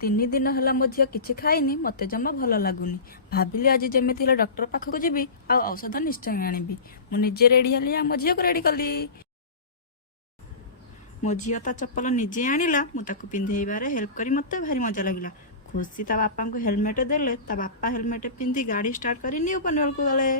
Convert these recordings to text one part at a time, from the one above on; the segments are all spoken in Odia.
ତିନି ଦିନ ହେଲା ମୋ ଝିଅ କିଛି ଖାଇନି, ମୋତେ ଜମା ଭଲ ଲାଗୁନି। ଭାବିଲି ଆଜି ଯେମିତି ହେଲେ ଡକ୍ଟର ପାଖକୁ ଯିବି, ଆଉ ଔଷଧ ନିଶ୍ଚୟ ଆଣିବି। ମୁଁ ନିଜେ ରେଡି ହେଲି, ଆଉ ମୋ ଝିଅକୁ ରେଡି କଲି। ମୋ ଝିଅ ତା ଚପଲ ନିଜେ ଆଣିଲା, ମୁଁ ତାକୁ ପିନ୍ଧେଇବାରେ ହେଲ୍ପ କରି ମୋତେ ଭାରି ମଜା ଲାଗିଲା। ଖୁସି ତା ବାପାଙ୍କୁ ହେଲମେଟ ଦେଲେ, ତା ବାପା ହେଲମେଟ ପିନ୍ଧି ଗାଡ଼ି ଷ୍ଟାର୍ଟ କରି ନିଉ ପନवेଲକୁ ଗଲେ।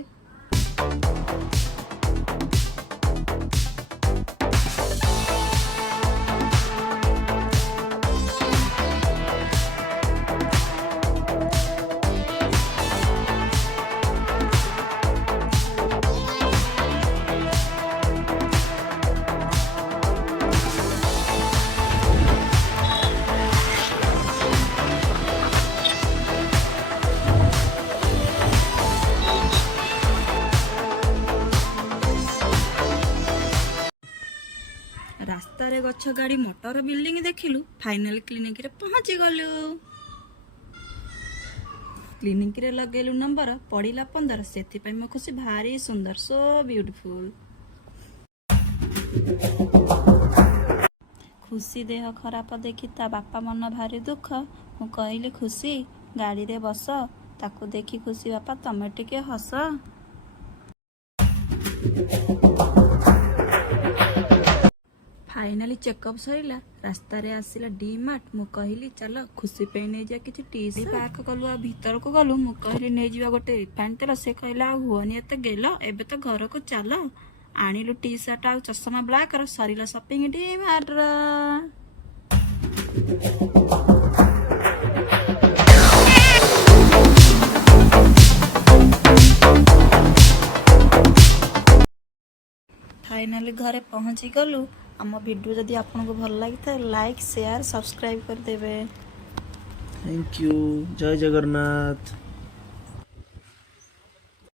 ରାସ୍ତାରେ ଗଛ ଗାଡ଼ି ମୋଟର ବିଲ୍ଡିଂ ଦେଖିଲୁ। ଫାଇନାଲି କ୍ଲିନିକରେ ପହଞ୍ଚିଗଲୁ। କ୍ଲିନିକରେ ଲଗେଇଲୁ ନମ୍ବର, ପଡ଼ିଲା 15। ସେଥିପାଇଁ ମୋ ଖୁସି ଭାରି ସୁନ୍ଦର, ସୋ ବ୍ୟୁଟିଫୁଲ। ଖୁସି ଦେହ ଖରାପ ଦେଖି ତା ବାପା ମନ ଭାରି ଦୁଃଖ। ମୁଁ କହିଲି, ଖୁସି ଗାଡ଼ିରେ ବସ। ତାକୁ ଦେଖି ଖୁସି ବାପା, ତମେ ଟିକେ ହସ। ଫାଇନାଲି ଚେକଅପ୍ ସରିଲା। ରାସ୍ତାରେ ଆସିଲା ଡି ମାର୍ଟ। ମୁଁ କହିଲି, ଚାଲ ଖୁସି ପାଇଁ ନେଇଯିବା କିଛି ଟି ସାର୍ଟ। ପାର୍କ କଲୁ, ଆଉ ଭିତରକୁ ଗଲୁ। ମୁଁ କହିଲି, ନେଇଯିବା ଗୋଟେ ରିଫାଇନ୍ ତେଲ। ସେ କହିଲା, ଆଉ ହୁଅନି ଏତେ ଗେଲ, ଏବେ ତ ଘରକୁ ଚାଲ। ଆଣିଲୁ ଟି ସାର୍ଟ ଆଉ ଚଷମା ବ୍ଲାକର। ସରିଲା ସପିଂ ଡି ମାର୍ଟର। ଫାଇନାଲି ଘରେ ପହଞ୍ଚି ଗଲୁ। ଆମ ଭିଡ଼ିଓ ଯଦି ଆପଣଙ୍କୁ ଭଲ ଲାଗିଥାଏ, ଲାଇକ୍, ସେୟାର, ସବସ୍କ୍ରାଇବ୍ କରିଦେବେ। Thank you. जय जगन्नाथ।